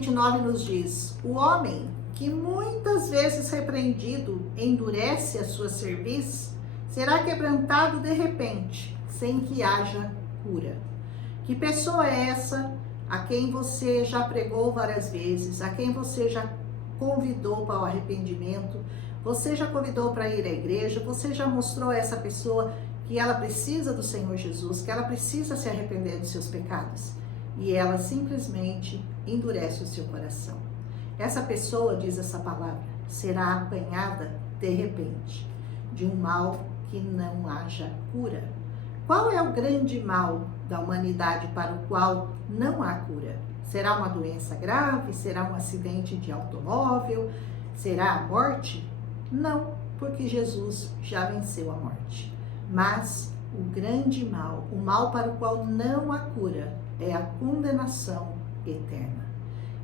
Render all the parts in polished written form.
29 nos diz: o homem que muitas vezes repreendido endurece a sua cerviz, será quebrantado de repente, sem que haja cura. Que pessoa é essa a quem você já pregou várias vezes, a quem você já convidou para o arrependimento, você já convidou para ir à igreja, você já mostrou a essa pessoa que ela precisa do Senhor Jesus, que ela precisa se arrepender dos seus pecados, e ela simplesmente endurece o seu coração. Essa pessoa, diz essa palavra, será apanhada de repente de um mal que não haja cura. Qual é o grande mal da humanidade para o qual não há cura? Será uma doença grave? Será um acidente de automóvel? Será a morte? Não, porque Jesus já venceu a morte. Mas o grande mal, o mal para o qual não há cura, é a condenação eterna.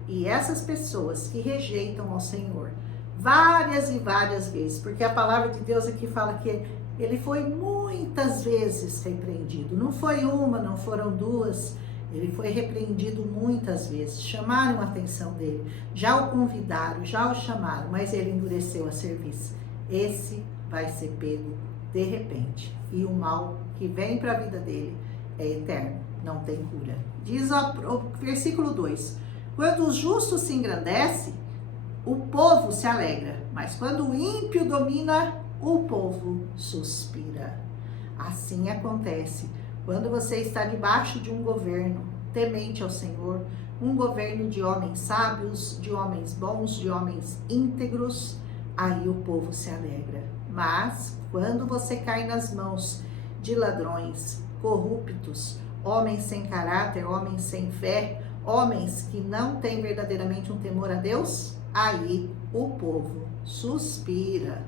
E essas pessoas que rejeitam ao Senhor várias e várias vezes, porque a palavra de Deus aqui fala que ele foi muitas vezes repreendido, não foi uma, não foram duas, ele foi repreendido muitas vezes, chamaram a atenção dele, já o convidaram, já o chamaram, mas ele endureceu a cerviz. Esse vai ser pego de repente, e o mal que vem para a vida dele é eterno, não tem cura. Diz o versículo 2, quando o justo se engrandece, o povo se alegra, mas quando o ímpio domina, o povo suspira. Assim acontece quando você está debaixo de um governo temente ao Senhor, um governo de homens sábios, de homens bons, de homens íntegros, aí o povo se alegra. Mas quando você cai nas mãos de ladrões, corruptos, homens sem caráter, homens sem fé, homens que não têm verdadeiramente um temor a Deus, aí o povo suspira.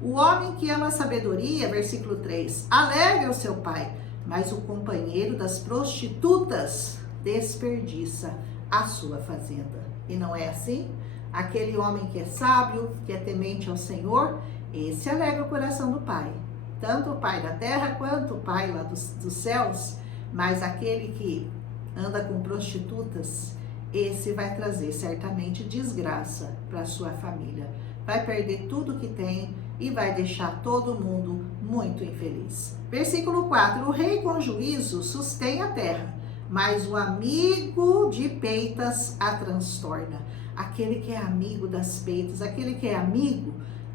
O homem que ama a sabedoria, versículo 3, alegra o seu pai, mas o companheiro das prostitutas desperdiça a sua fazenda. E não é assim? Aquele homem que é sábio, que é temente ao Senhor, esse alegra o coração do pai. Tanto o pai da terra quanto o pai lá dos céus, mas aquele que anda com prostitutas, esse vai trazer certamente desgraça para a sua família. Vai perder tudo que tem e vai deixar todo mundo muito infeliz. Versículo 4, o rei com juízo sustém a terra, mas o amigo de peitas a transtorna. Aquele que é amigo das peitas, aquele que é amigo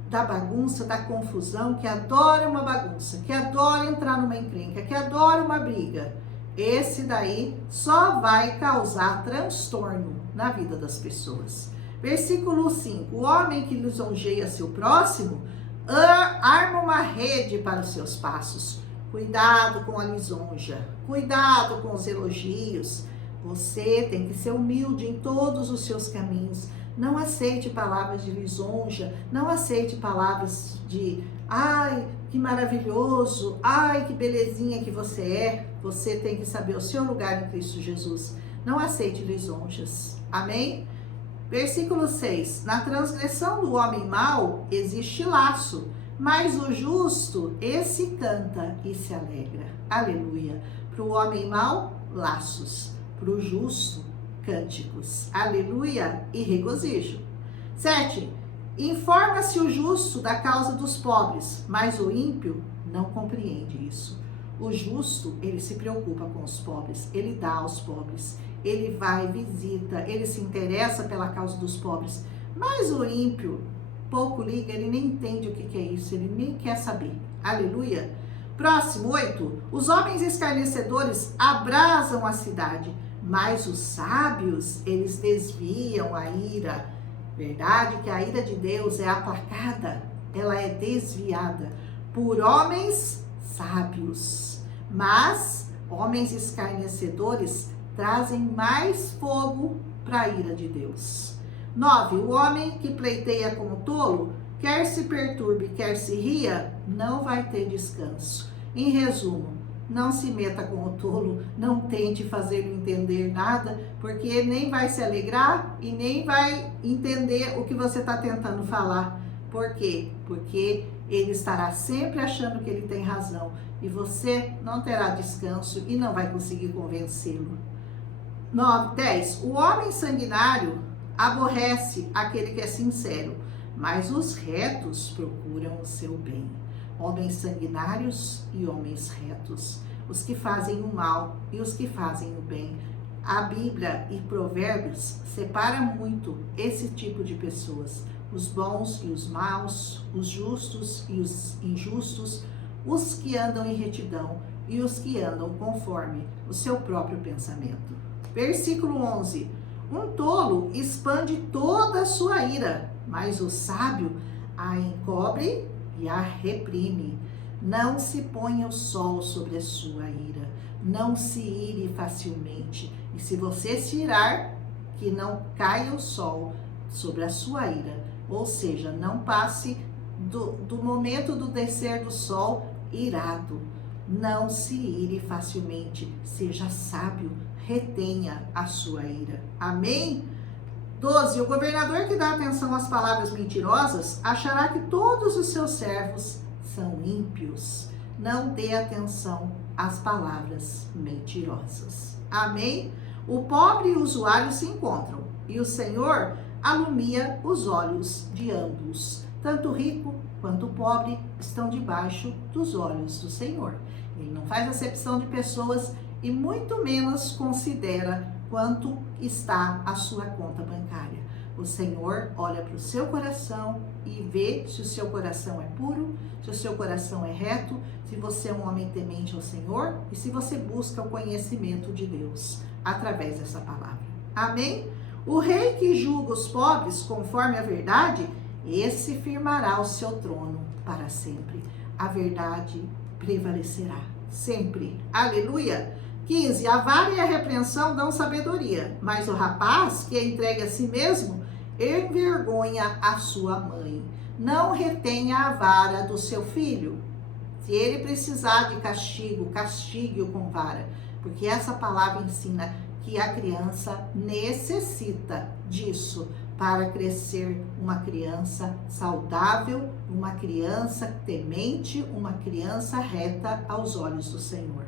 da bagunça, da confusão, que adora uma bagunça, que adora entrar numa encrenca, que adora uma briga, esse daí só vai causar transtorno na vida das pessoas. Versículo 5, o homem que lisonjeia seu próximo, arma uma rede para os seus passos. Cuidado com a lisonja, cuidado com os elogios. Você tem que ser humilde em todos os seus caminhos. Não aceite palavras de lisonja, não aceite palavras de ai, que maravilhoso, ai, que belezinha que você é. Você tem que saber o seu lugar em Cristo Jesus. Não aceite lisonjas. Amém? Versículo 6, na transgressão do homem mau existe laço, mas o justo, esse canta e se alegra. Aleluia. Para o homem mau, laços. Para o justo, cânticos. Aleluia e regozijo. 7, informa-se o justo da causa dos pobres, mas o ímpio não compreende isso. O justo, ele se preocupa com os pobres, ele dá aos pobres, ele vai, visita, ele se interessa pela causa dos pobres. Mas o ímpio pouco liga, ele nem entende o que é isso, ele nem quer saber. Aleluia. Próximo, 8. Os homens escarnecedores abrasam a cidade, mas os sábios, eles desviam a ira. Verdade que a ira de Deus é aplacada, ela é desviada por homens sábios. Mas homens escarnecedores trazem mais fogo para a ira de Deus. 9. O homem que pleiteia com o tolo, quer se perturbe, quer se ria, não vai ter descanso. Em resumo, não se meta com o tolo, não tente fazê-lo entender nada, porque ele nem vai se alegrar e nem vai entender o que você está tentando falar. Por quê? Porque ele estará sempre achando que ele tem razão e você não terá descanso e não vai conseguir convencê-lo. 9, 10. O homem sanguinário aborrece aquele que é sincero, mas os retos procuram o seu bem. Homens sanguinários e homens retos, os que fazem o mal e os que fazem o bem. A Bíblia e Provérbios separa muito esse tipo de pessoas, os bons e os maus, os justos e os injustos, os que andam em retidão e os que andam conforme o seu próprio pensamento. Versículo 11. Um tolo expande toda a sua ira, mas o sábio a encobre e a reprime. Não se ponha o sol sobre a sua ira, não se ire facilmente. E se você se irar, que não caia o sol sobre a sua ira. Ou seja, não passe do momento do descer do sol irado. Não se ire facilmente, seja sábio, retenha a sua ira. Amém? 12. O governador que dá atenção às palavras mentirosas achará que todos os seus servos são ímpios. Não dê atenção às palavras mentirosas. Amém? O pobre e o usuário se encontram, e o Senhor alumia os olhos de ambos. Tanto o rico quanto o pobre estão debaixo dos olhos do Senhor. Ele não faz acepção de pessoas e muito menos considera quanto está a sua conta bancária. O Senhor olha para o seu coração e vê se o seu coração é puro, se o seu coração é reto, se você é um homem temente ao Senhor e se você busca o conhecimento de Deus através dessa palavra. Amém? O rei que julga os pobres conforme a verdade, esse firmará o seu trono para sempre. A verdade prevalecerá sempre. Aleluia! 15. A vara e a repreensão dão sabedoria, mas o rapaz que é entregue a si mesmo envergonha a sua mãe. Não retenha a vara do seu filho. Se ele precisar de castigo, castigue-o com vara, porque essa palavra ensina que a criança necessita disso para crescer uma criança saudável, uma criança temente, uma criança reta aos olhos do Senhor.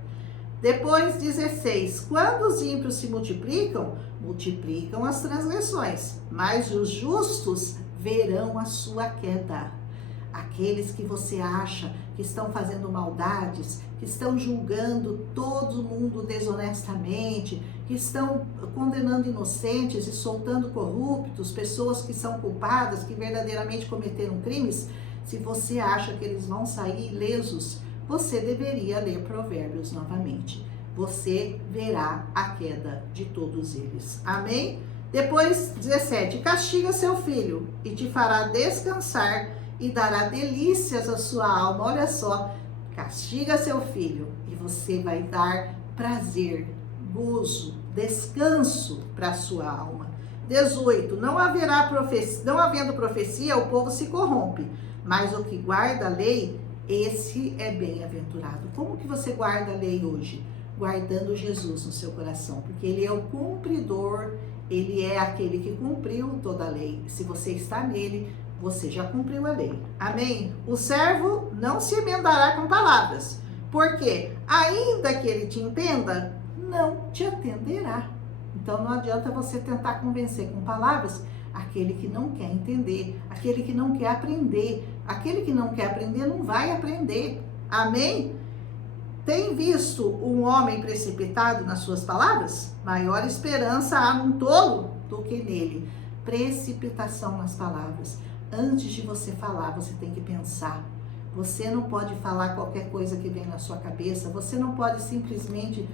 Depois, 16. Quando os ímpios se multiplicam, multiplicam as transgressões, mas os justos verão a sua queda. Aqueles que você acha que estão fazendo maldades, que estão julgando todo mundo desonestamente, que estão condenando inocentes e soltando corruptos, pessoas que são culpadas, que verdadeiramente cometeram crimes, se você acha que eles vão sair ilesos, você deveria ler Provérbios novamente. Você verá a queda de todos eles. Amém? Depois, 17. Castiga seu filho e te fará descansar e dará delícias à sua alma. Olha só, castiga seu filho e você vai dar prazer, gozo, descanso para a sua alma. 18. Não havendo profecia, o povo se corrompe, mas o que guarda a lei, esse é bem-aventurado. Como que você guarda a lei hoje? Guardando Jesus no seu coração, porque ele é o cumpridor, ele é aquele que cumpriu toda a lei. Se você está nele, você já cumpriu a lei. Amém? O servo não se emendará com palavras, porque ainda que ele te entenda, não te atenderá. Então não adianta você tentar convencer com palavras aquele que não quer entender, aquele que não quer aprender. Aquele que não quer aprender não vai aprender. Amém? Tem visto um homem precipitado nas suas palavras? Maior esperança há num tolo do que nele. Precipitação nas palavras. Antes de você falar, você tem que pensar. Você não pode falar qualquer coisa que vem na sua cabeça. Você não pode simplesmente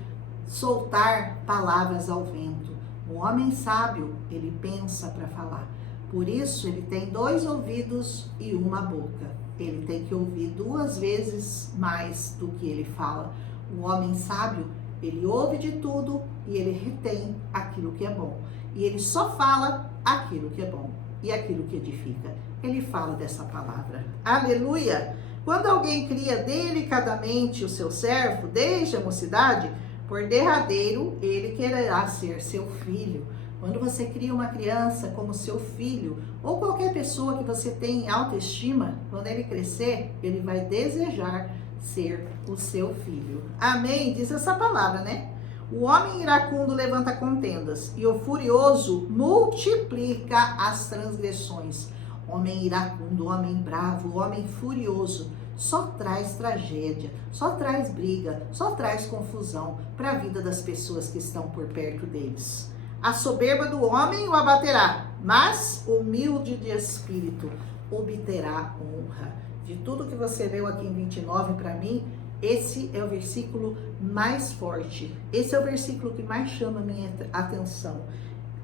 soltar palavras ao vento. Um homem sábio, ele pensa para falar. Por isso, ele tem 2 ouvidos e uma boca. Ele tem que ouvir 2 vezes mais do que ele fala. O homem sábio, ele ouve de tudo e ele retém aquilo que é bom. E ele só fala aquilo que é bom e aquilo que edifica. Ele fala dessa palavra. Aleluia! Quando alguém cria delicadamente o seu servo, desde a mocidade, por derradeiro, ele quererá ser seu filho. Quando você cria uma criança como seu filho, ou qualquer pessoa que você tem em autoestima, quando ele crescer, ele vai desejar ser o seu filho. Amém? Diz essa palavra, né? O homem iracundo levanta contendas e o furioso multiplica as transgressões. Homem iracundo, homem bravo, homem furioso só traz tragédia, só traz briga, só traz confusão para a vida das pessoas que estão por perto deles. A soberba do homem o abaterá, mas o humilde de espírito obterá honra. De tudo que você leu aqui em 29 para mim, esse é o versículo mais forte. Esse é o versículo que mais chama a minha atenção.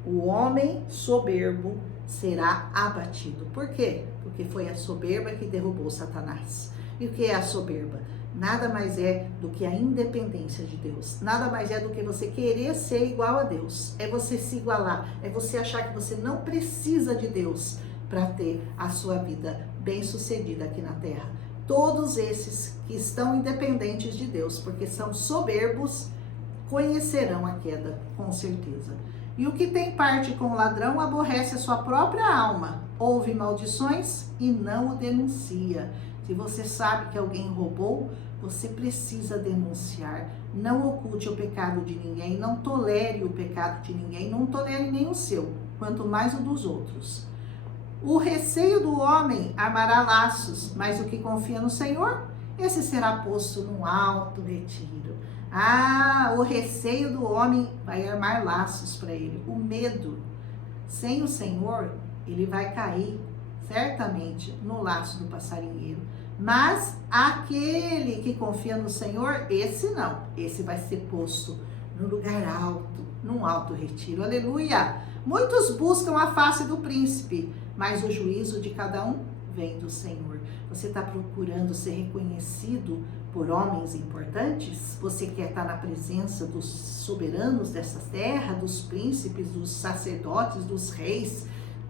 O homem soberbo será abatido. Por quê? Porque foi a soberba que derrubou Satanás. E o que é a soberba? Nada mais é do que a independência de Deus. Nada mais é do que você querer ser igual a Deus. É você se igualar. É você achar que você não precisa de Deus para ter a sua vida bem-sucedida aqui na terra. Todos esses que estão independentes de Deus, porque são soberbos, conhecerão a queda, com certeza. E o que tem parte com o ladrão aborrece a sua própria alma, ouve maldições e não o denuncia. Se você sabe que alguém roubou, você precisa denunciar. Não oculte o pecado de ninguém, não tolere o pecado de ninguém, não tolere nem o seu, quanto mais o dos outros. O receio do homem armará laços, mas o que confia no Senhor, esse será posto num alto retiro. O receio do homem vai armar laços para ele. O medo, sem o Senhor, ele vai cair certamente no laço do passarinheiro. Mas aquele que confia no Senhor, esse não. Esse vai ser posto no lugar alto, num alto retiro. Aleluia! Muitos buscam a face do príncipe, mas o juízo de cada um vem do Senhor. Você está procurando ser reconhecido por homens importantes? Você quer estar na presença dos soberanos dessa terra, dos príncipes, dos sacerdotes, dos reis?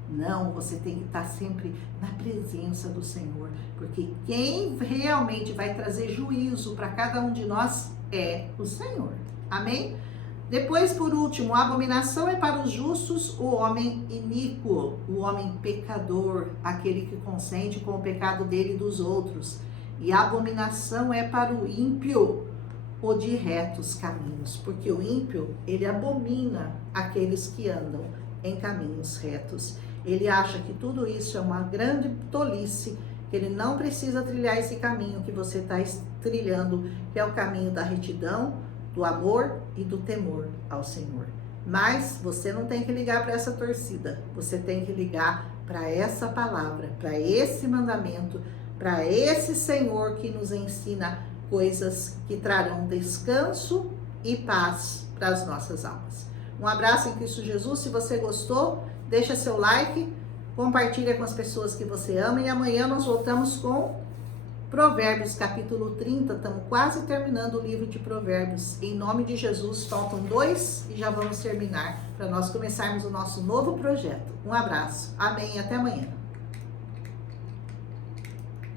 Não, você tem que estar sempre na presença do Senhor, porque quem realmente vai trazer juízo para cada um de nós é o Senhor. Amém? Depois, por último, a abominação é para os justos o homem iníquo, o homem pecador, aquele que consente com o pecado dele e dos outros. E a abominação é para o ímpio, o de retos caminhos, porque o ímpio, ele abomina aqueles que andam em caminhos retos. Ele acha que tudo isso é uma grande tolice, que ele não precisa trilhar esse caminho que você está trilhando, que é o caminho da retidão, do amor e do temor ao Senhor. Mas você não tem que ligar para essa torcida, você tem que ligar para essa palavra, para esse mandamento, para esse Senhor que nos ensina coisas que trarão descanso e paz para as nossas almas. Um abraço em Cristo Jesus. Se você gostou, deixa seu like, compartilha com as pessoas que você ama e amanhã nós voltamos com Provérbios capítulo 30, estamos quase terminando o livro de Provérbios. Em nome de Jesus, faltam 2 e já vamos terminar para nós começarmos o nosso novo projeto. Um abraço, amém, até amanhã.